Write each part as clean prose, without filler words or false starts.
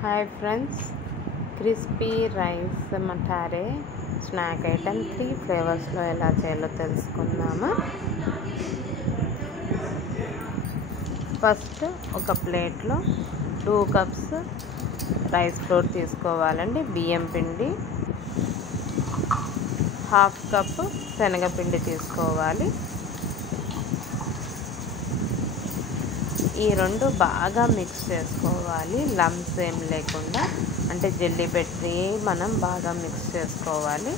Hi friends, crispy rice mathri snack item 3 ఫ్లేవర్స్లో ఎలా చేయాలో తెలుసుకుందామా. ఫస్ట్ ఒక ప్లేట్లో 2 కప్స్ రైస్ ఫ్లోర్ తీసుకోవాలండి. బియ్యం పిండి, 1/2 కప్ శనగపిండి తీసుకోవాలి. ఈ రెండు బాగా మిక్స్ చేసుకోవాలి, లంప్స్ ఏం లేకుండా, అంటే జల్లి పెట్టి మనం బాగా మిక్స్ చేసుకోవాలి.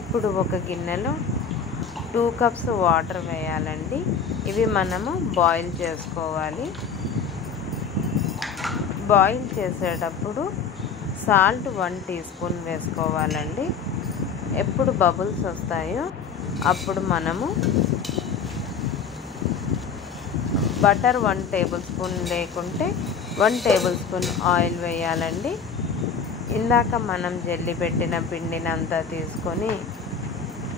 ఇప్పుడు ఒక గిన్నెలో 2 కప్స్ వాటర్ వేయాలండి. ఇవి మనము బాయిల్ చేసుకోవాలి. బాయిల్ చేసేటప్పుడు సాల్ట్ 1 టీ స్పూన్ వేసుకోవాలండి. ఎప్పుడు బబుల్స్ వస్తాయో అప్పుడు మనము బటర్ 1 టేబుల్ స్పూన్ లేకుంటే 1 టేబుల్ స్పూన్ ఆయిల్ వేయాలండి. ఇందాక మనం జల్లి పెట్టిన పిండిని అంతా తీసుకొని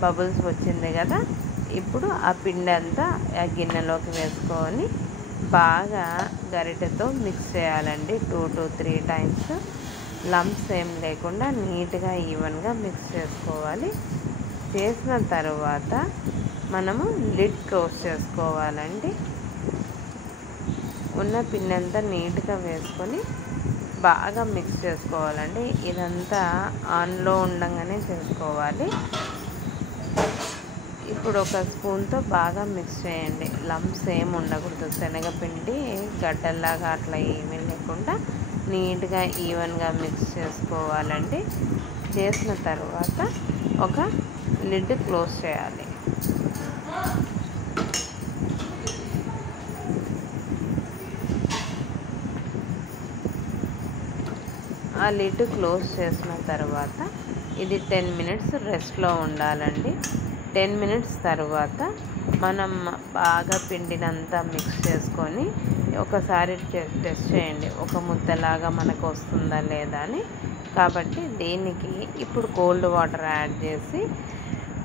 బబుల్స్ వచ్చింది కదా, ఇప్పుడు ఆ పిండి అంతా ఆ గిన్నెలోకి వేసుకొని బాగా గరిటెతో మిక్స్ చేయాలండి. 2 to 3 టైమ్స్. లంప్స్ ఏం లేకుండా నీట్గా ఈవెన్గా మిక్స్ చేసుకోవాలి. చేసిన తర్వాత మనము లిడ్ క్లోజ్ చేసుకోవాలండి. ఉన్న పిండి అంతా నీట్గా వేసుకొని బాగా మిక్స్ చేసుకోవాలండి. ఇదంతా ఆన్లో ఉండగానే చేసుకోవాలి. ఇప్పుడు ఒక స్పూన్తో బాగా మిక్స్ చేయండి. లంప్స్ ఏమి ఉండకూడదు. శనగపిండి గడ్డల్లాగా అట్లా ఏమీ లేకుండా నీట్గా ఈవెన్గా మిక్స్ చేసుకోవాలండి. చేసిన తర్వాత ఒక లిడ్ క్లోజ్ చేయాలి. ఆ లిడ్ క్లోజ్ చేసిన తర్వాత ఇది 10 మినిట్స్ రెస్ట్లో ఉండాలండి. 10 మినిట్స్ తర్వాత మనం బాగా పిండినంతా మిక్స్ చేసుకొని ఒకసారి టెస్ట్ చేయండి, ఒక ముద్దలాగా మనకు వస్తుందా లేదా అని. కాబట్టి దీనికి ఇప్పుడు కోల్డ్ వాటర్ యాడ్ చేసి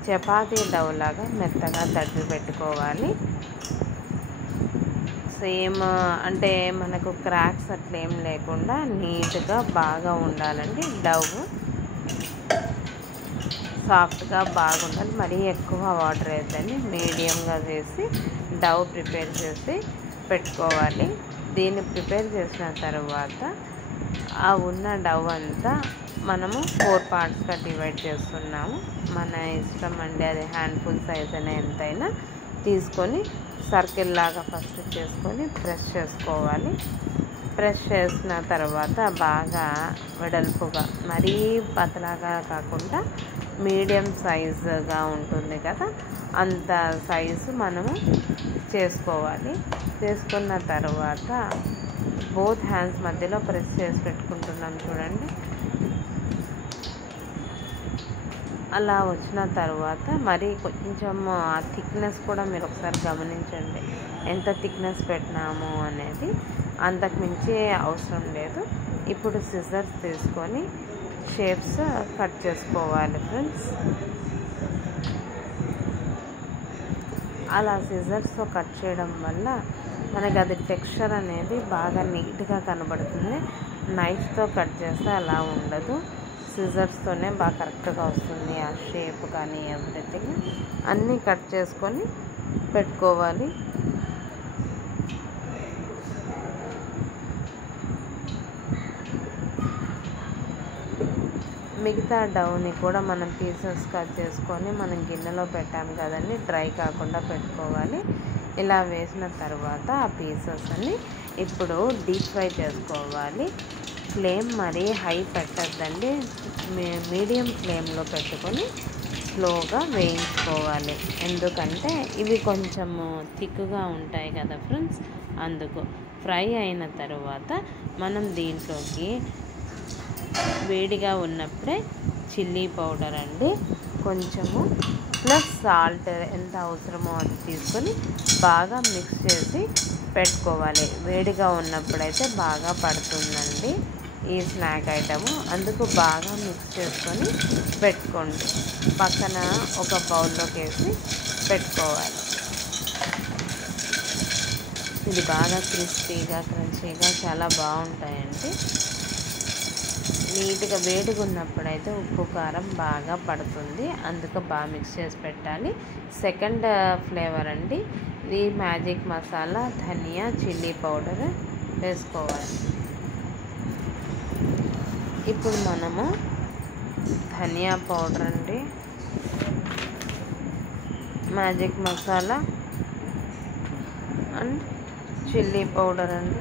చపాతీ డౌ లాగా మెత్తగా తడిపి పెట్టుకోవాలి. సేమ్ అంటే మనకు క్రాక్స్ అట్లా ఏం లేకుండా నీట్గా బాగా ఉండాలండి. డౌ సాఫ్ట్గా బాగుండాలి. మరీ ఎక్కువ వాటర్ వేద్దండి, మీడియంగా వేసి డౌ ప్రిపేర్ చేసి పెట్టుకోవాలి. దీన్ని ప్రిపేర్ చేసిన తర్వాత ఆ ఉన్న డౌ అంతా మనము 4 పార్ట్స్గా డివైడ్ చేస్తున్నాము. మన ఇష్టం అండి, అది హ్యాండ్ఫుల్ సైజ్ అయినా ఎంతైనా తీసుకొని సర్కిల్ లాగా ఫస్ట్ చేసుకొని ప్రెస్ చేసుకోవాలి. ప్రెస్ చేసిన తర్వాత బాగా వెడల్పుగా, మరీ పతలాగా కాకుండా మీడియం సైజుగా ఉంటుంది కదా, అంత సైజు మనము చేసుకోవాలి. చేసుకున్న తర్వాత బోత్ హ్యాండ్స్ మధ్యలో ప్రెస్ చేసి పెట్టుకుంటున్నాం చూడండి. అలా వచ్చిన తర్వాత మరి కొంచెం ఆ థిక్నెస్ కూడా మీరు ఒకసారి గమనించండి, ఎంత థిక్నెస్ పెట్టినాము అనేది. అంతకు మించి అవసరం లేదు. ఇప్పుడు సిజర్స్ తీసుకొని షేప్స్ కట్ చేసుకోవాలి ఫ్రెండ్స్. అలా సిజర్స్తో కట్ చేయడం వల్ల మనకి అది టెక్స్చర్ అనేది బాగా నీట్గా కనబడుతుంది. నైఫ్తో కట్ చేస్తే అలా ఉండదు. సిజర్స్తోనే బాగా కరెక్ట్గా వస్తుంది. ఆ షేప్ కానీ ఎవ్రీథింగ్ అన్నీ కట్ చేసుకొని పెట్టుకోవాలి. మిగతా డౌని కూడా మనం పీసెస్ కట్ చేసుకొని మనం గిన్నెలో పెట్టాం కదండి, డ్రై కాకుండా పెట్టుకోవాలి. ఇలా వేసిన తర్వాత ఆ పీసెస్ అన్ని ఇప్పుడు డీప్ ఫ్రై చేసుకోవాలి. ఫ్లేమ్ మరీ హై పెట్టద్దండి, మీడియం ఫ్లేమ్లో పెట్టుకొని స్లోగా వేయించుకోవాలి. ఎందుకంటే ఇవి కొంచెము థిక్గా ఉంటాయి కదా ఫ్రెండ్స్, అందుకు. ఫ్రై అయిన తర్వాత మనం దీంట్లోకి వేడిగా ఉన్నప్పుడే చిల్లీ పౌడర్ అండి కొంచెము, ప్లస్ సాల్ట్ ఎంత అవసరమో అది తీసుకొని బాగా మిక్స్ చేసి పెట్టుకోవాలి. వేడిగా ఉన్నప్పుడైతే బాగా పడుతుందండి ఈ స్నాక్ ఐటము, అందుకు బాగా మిక్స్ చేసుకొని పెట్టుకోండి. పక్కన ఒక బౌల్లోకి వేసి పెట్టుకోవాలి. ఇది బాగా క్రిస్పీగా క్రంచీగా చాలా బాగుంటాయండి. నీట్గా వేడిగా ఉన్నప్పుడైతే ఉప్పు కారం బాగా పడుతుంది, అందుకు బాగా మిక్స్ చేసి పెట్టాలి. సెకండ్ ఫ్లేవర్ అండి, ఇది మ్యాజిక్ మసాలా, ధనియా, చిల్లీ పౌడర్ వేసుకోవాలి. ఇప్పుడు మనము ధనియా పౌడర్ అండి, magic masala and chilli powder అండి,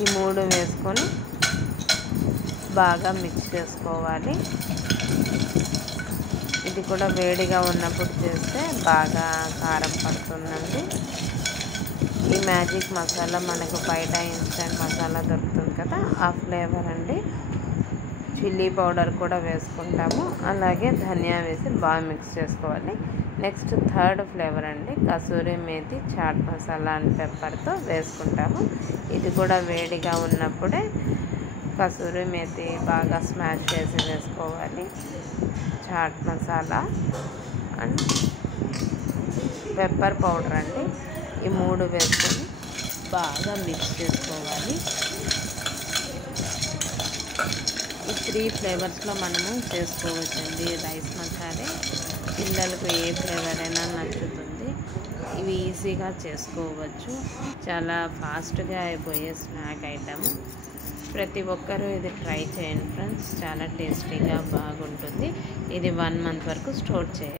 ఈ 3 వేసుకొని బాగా మిక్స్ చేసుకోవాలి. ఇది కూడా వేడిగా ఉన్నప్పుడు చేస్తే బాగా కారం పడుతుందండి. ఈ మ్యాజిక్ మసాలా మనకు బయట ఇన్స్టెంట్ మసాలా దొరుకుతుంది కదా, ఆ ఫ్లేవర్ అండి. చిల్లీ పౌడర్ కూడా వేసుకుంటాము, అలాగే ధనియా వేసి బాగా మిక్స్ చేసుకోవాలి. నెక్స్ట్ థర్డ్ ఫ్లేవర్ అండి, కసూరి మేతి, చాట్ మసాలా అండ్ పెప్పర్తో వేసుకుంటాము. ఇది కూడా వేడిగా ఉన్నప్పుడే కసూరి మేతి బాగా స్మాష్ చేసి వేసుకోవాలి. Chaat masala and pepper powder అండి, ఈ 3 వేసుకొని బాగా మిక్స్ చేసుకోవాలి. ఈ 3 ఫ్లేవర్స్లో మనము చేసుకోవచ్చండి రైస్ మసాలా. పిల్లలకు ఏ ఫ్లేవర్ అయినా నచ్చుతుంది, ఇవి ఈజీగా చేసుకోవచ్చు, చాలా ఫాస్ట్గా అయిపోయే స్నాక్ ఐటమ్. ప్రతి ఒక్కరూ ఇది ట్రై చేయండి ఫ్రెండ్స్, చాలా టేస్టీగా బాగుంటుంది. ఇది 1 మంత్ వరకు స్టోర్ చేయాలి.